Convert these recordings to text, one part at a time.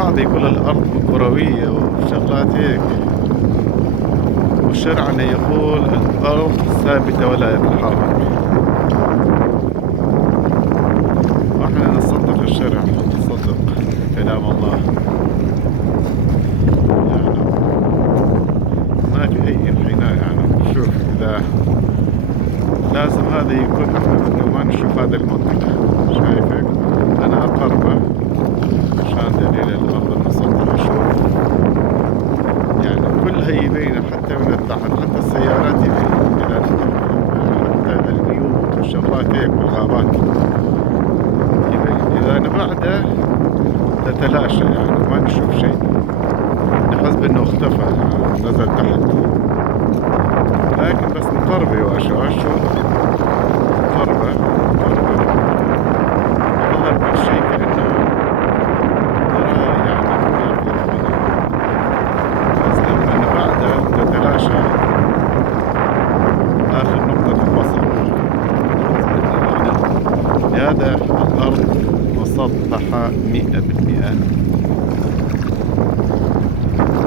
البعض يقول الأرض كروية وشغلات هيك، وشرعنا يقول الأرض ثابتة ولا يتحرك، وإحنا نصدق الشرع، نصدق كلام الله، يعني ما في أي انحناء. يعني شوف، إذا لازم هذا يكون إنه ما نشوف هذا المنطقة، شايفك أنا أقربه عشان دليل الأرض المسطحة. شوف يعني كلها يبين حتى من التحت، حتى السيارات يبين، إذا حتى البيوت والشغلات هيك والغابات يبين. إذا نبعده تتلاشى، يعني ما نشوف شيء، نحسب إنه اختفى، يعني نزل تحت. لكن بس نقربه يا باشا، شوف قربه يظهر كل شيء كأنه يعني بس لما نبعده تتلاشى آخر نقطة البصر. لهذا الأرض مسطحة 100%،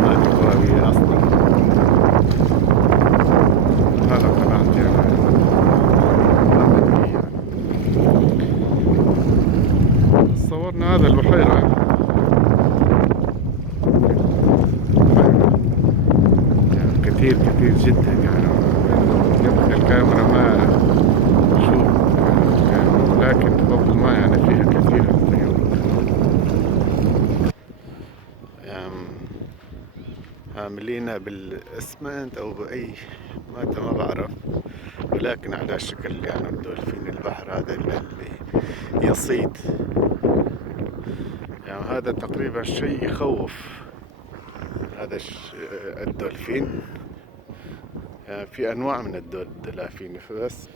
ما في كروية أصلا. هذا قناعتي أنا. صورنا هذا البحيرة يعني كثير جدا، يعني يبقى الكاميرا ما تشوف الكاميرا، لكن بفضل ما يعني فيها كثير من الطيور، يعني عاملينها بالاسمنت او باي مادة ما بعرف، ولكن على شكل يعني الدولفين البحر هذا اللي يصيد. يعني هذا تقريبا شيء يخوف، هذا الدولفين. يعني في انواع من الدلافين، بس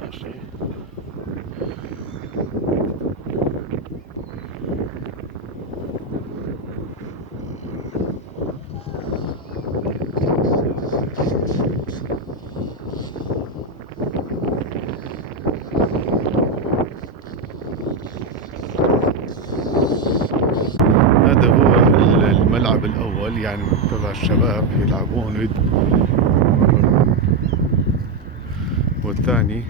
ماشي. هذا هو الملعب الأول، يعني تبع الشباب يلعبون والثاني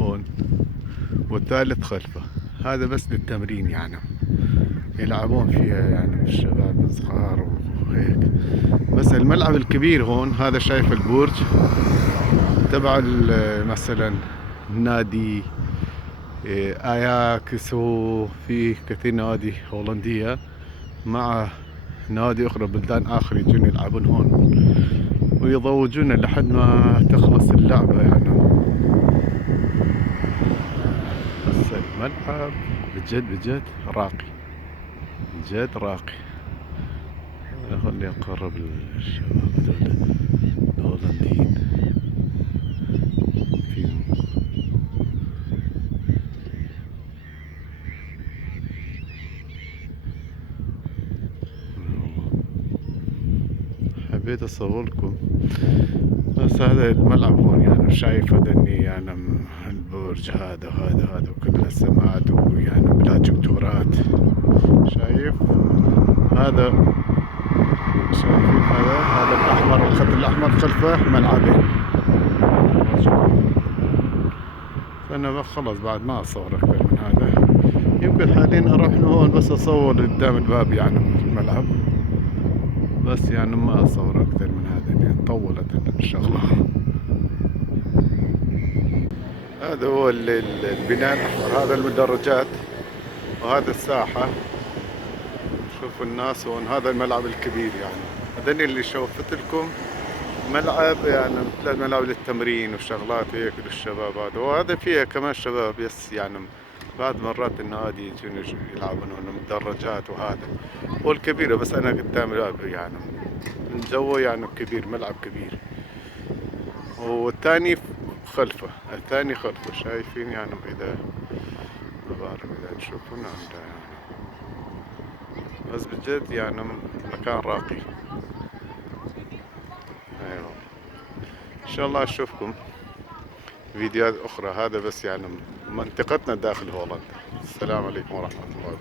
هون، والثالث خلفه. هذا بس للتمرين، يعني يلعبون فيها يعني الشباب الصغار وهيك. بس الملعب الكبير هون، هذا شايف البرج تبع مثلا نادي اياكس، وفي كثير نوادي هولندية مع نوادي اخرى بلدان اخر يجون يلعبون هون، ويضوجون لحد ما تخلص اللعبة يعني. بس الملعب بجد راقي، جد راقي. خلي اقرب للشباب هذول الهولنديين فيهم. حبيت اصور لكم بس هذا الملعب هون، يعني شايف هذا يعني البرج هذا وهذا وكل السماعات، ويعني بلاجكتورات. شايف هذا، شايفين هذا الأحمر، الخط الأحمر خلفه ملعبين. فأنا خلص بعد ما أصور أكثر من هذا، يمكن حاليا أروح هون بس أصور قدام الباب يعني الملعب، بس يعني ما أصور أكثر من هذا يعني طولت الشغلة. هذا هو البناء الأحمر، هذا المدرجات وهذا الساحة. شوفوا الناس هون، هذا الملعب الكبير. يعني هذا اللي شوفت لكم ملعب، يعني مثل ملعب للتمرين وشغلات هيك للشباب هذا، وهذا فيها كمان شباب، يس يعني بعض مرات النادي يجون يلعبون هنا مدرجات وهذا. والكبيرة بس أنا قدام الباب، يعني من جوا يعني كبير، ملعب كبير. والثاني خلفه، الثاني خلفه، شايفين يعني؟ إذا ما بعرف إذا تشوفون عنده يعني، بس بجد يعني مكان راقي. أيوة، إن شاء الله أشوفكم فيديوهات أخرى. هذا بس يعني منطقتنا داخل هولندا. السلام عليكم ورحمة الله.